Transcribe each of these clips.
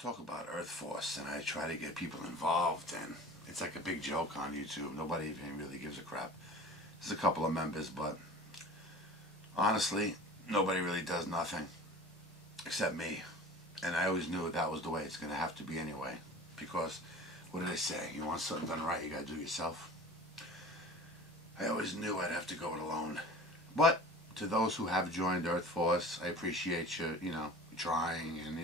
talk about earthforce and I try to get people involved, and it's like a big joke on YouTube. Nobody even really gives a crap. There's a couple of members, but honestly, nobody really does nothing except me. And I always knew that was the way it's going to have to be anyway. Because, what did I say? You want something done right, you got to do it yourself. I always knew I'd have to go it alone. But to those who have joined earthforce, I appreciate you, trying and,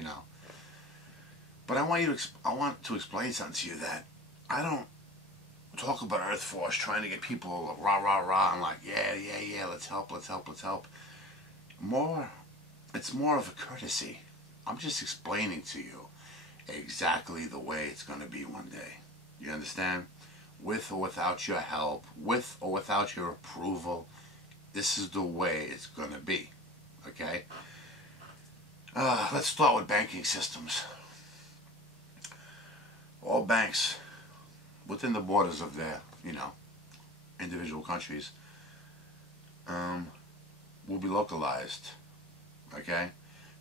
But I want to explain something to you, that I don't talk about earthforce trying to get people rah rah rah and like yeah, let's help. It's more of a courtesy. I'm just explaining to you exactly the way it's going to be one day. You understand? With or without your help, with or without your approval, this is the way it's going to be. Okay? Let's start with banking systems. All banks within the borders of their, individual countries will be localized. Okay?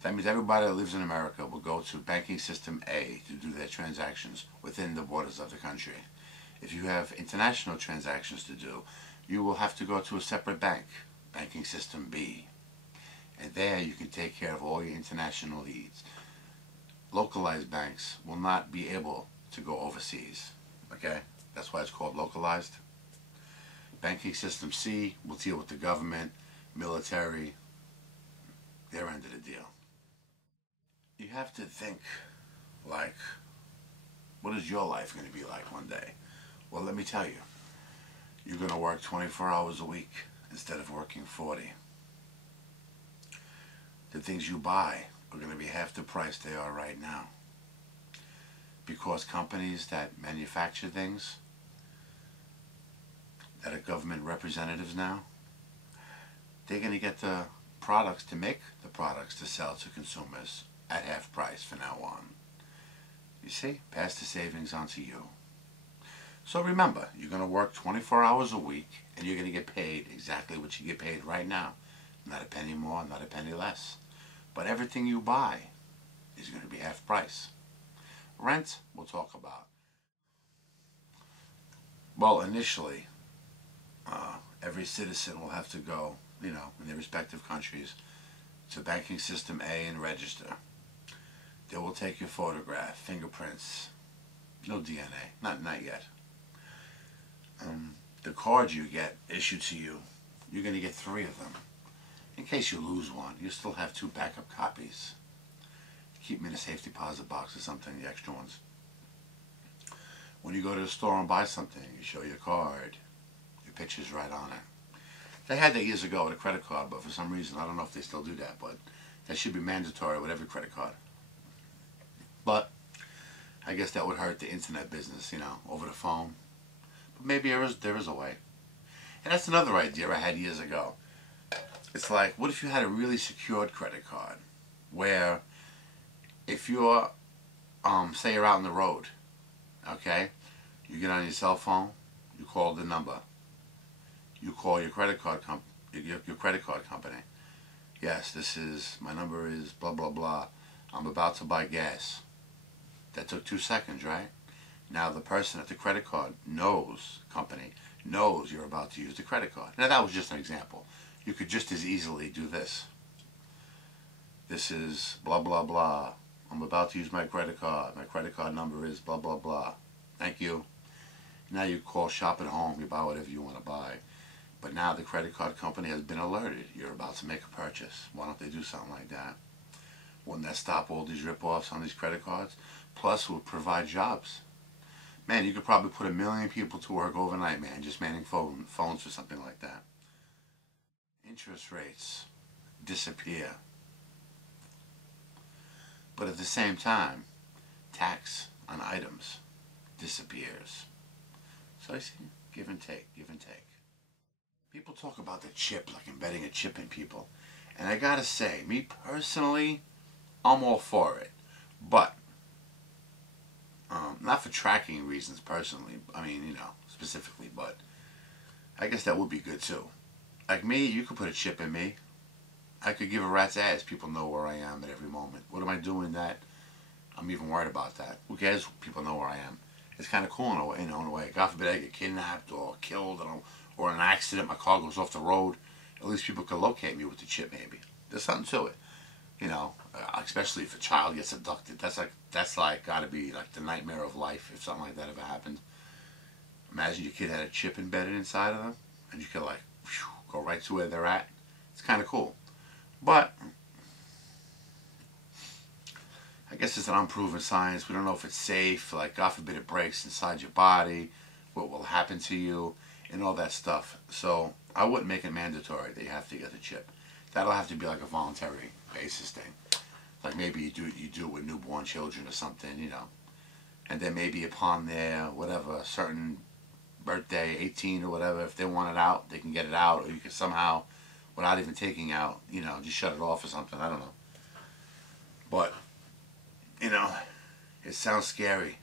That means everybody that lives in America will go to banking system A to do their transactions within the borders of the country. If you have international transactions to do, you will have to go to a separate bank, banking system B. And there you can take care of all your international needs. Localized banks will not be able to go overseas. Okay? That's why it's called localized. Banking system C will deal with the government, military, their end of the deal. You have to think, like, what is your life going to be like one day? Well, let me tell you. You're going to work 24 hours a week instead of working 40. The things you buy are going to be half the price they are right now. Because companies that manufacture things, that are government representatives now, they're going to get the products to make the products to sell to consumers at half price from now on. You see? Pass the savings on to you. So remember, you're going to work 24 hours a week and you're going to get paid exactly what you get paid right now. Not a penny more, not a penny less. But everything you buy is going to be half price. Rent, we'll talk about. Well, initially, every citizen will have to go, in their respective countries, to banking system A and register. They will take your photograph, fingerprints, no DNA, not yet. The cards you get issued to you, you're going to get 3 of them. In case you lose one, you still have 2 backup copies. Keep them in a safe deposit box or something, the extra ones. When you go to the store and buy something, you show your card, your picture's right on it. They had that years ago with a credit card, but for some reason, I don't know if they still do that, but that should be mandatory with every credit card. But I guess that would hurt the internet business, over the phone. But maybe there is a way. And that's another idea I had years ago. It's like, what if you had a really secured credit card where if you're, say you're out on the road, okay, you get on your cell phone, you call the number, you call your credit card company. Yes, my number is blah blah blah. I'm about to buy gas. That took 2 seconds, right? Now the person at the credit card company knows you're about to use the credit card. Now that was just an example. You could just as easily do this. This is blah blah blah. I'm about to use my credit card. My credit card number is blah blah blah. Thank you. Now you call Shop at Home. You buy whatever you want to buy. But now the credit card company has been alerted. You're about to make a purchase. Why don't they do something like that? Wouldn't that stop all these rip-offs on these credit cards? Plus, it would provide jobs. Man, you could probably put 1 million people to work overnight, man, just manning phones or something like that. Interest rates disappear. But at the same time, tax on items disappears. So I see, give and take, give and take. People talk about the chip, like embedding a chip in people. And I gotta say, me personally, I'm all for it. But, not for tracking reasons personally, specifically, but I guess that would be good too. Like me, you could put a chip in me. I could give a rat's ass. People know where I am at every moment. What am I doing that I'm even worried about that. Who cares? People know where I am. It's kind of cool in a way, in a way. God forbid I get kidnapped or killed, or in an accident, my car goes off the road. At least people can locate me with the chip. Maybe there's something to it, especially if a child gets abducted. That's like got to be like the nightmare of life if something like that ever happened. Imagine your kid had a chip embedded inside of them, and you could like go right to where they're at. It's kind of cool, but I guess it's an unproven science. We don't know if it's safe. Like, God forbid it breaks inside your body, what will happen to you, and all that stuff. So I wouldn't make it mandatory that you have to get the chip. That'll have to be like a voluntary basis thing. Like maybe you do it with newborn children or something, and then maybe upon their whatever certain birthday, 18 or whatever, if they want it out, they can get it out, or you can somehow, without even taking out, just shut it off or something. I don't know, but. It sounds scary.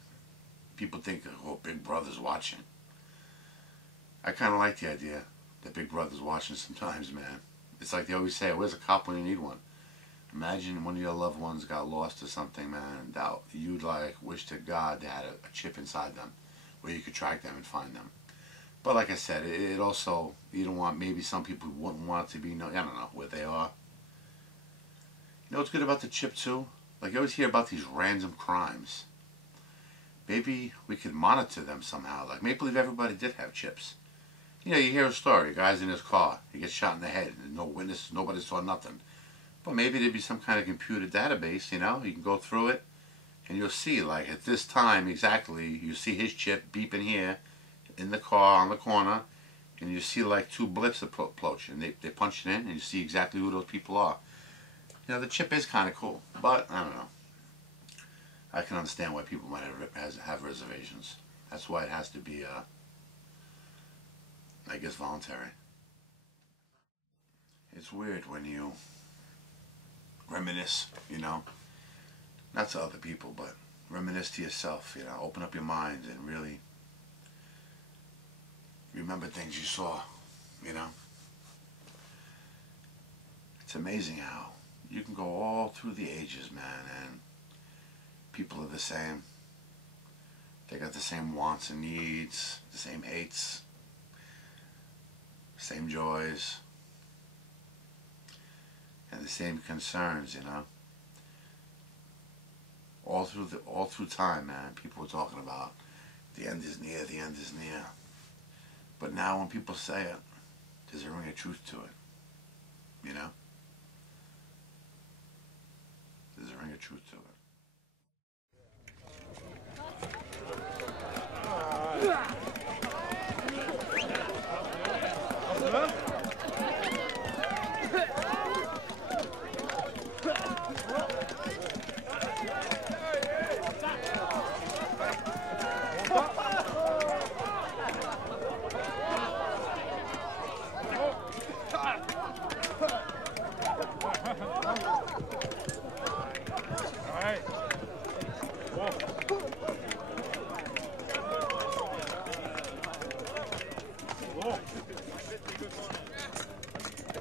People think, oh, Big Brother's watching. I kind of like the idea that Big Brother's watching sometimes, man. It's like they always say, where's a cop when you need one? Imagine one of your loved ones got lost or something, man, and you'd like wish to God they had a chip inside them where you could track them and find them. But like I said, it also, you don't want, maybe some people wouldn't want it to be, I don't know, where they are. You know what's good about the chip too? Like, you always hear about these random crimes. Maybe we could monitor them somehow. Like, make believe everybody did have chips. You hear a story. A guy's in his car. He gets shot in the head. And no witness. Nobody saw nothing. But maybe there'd be some kind of computer database, You can go through it. And you'll see, like, at this time exactly, you see his chip beeping here in the car on the corner. And you see, like, two blips approach. And they punch it in. And you see exactly who those people are. The chip is kind of cool, but I don't know. I can understand why people might have reservations. That's why it has to be, I guess, voluntary. It's weird when you reminisce, not to other people, but reminisce to yourself, open up your mind and really remember things you saw, It's amazing how you can go all through the ages, man, and people are the same. They got the same wants and needs, the same hates, same joys, and the same concerns, All through time, man, people were talking about the end is near, the end is near. But now when people say it, there's a ring of truth to it, There's a ring of truth to it.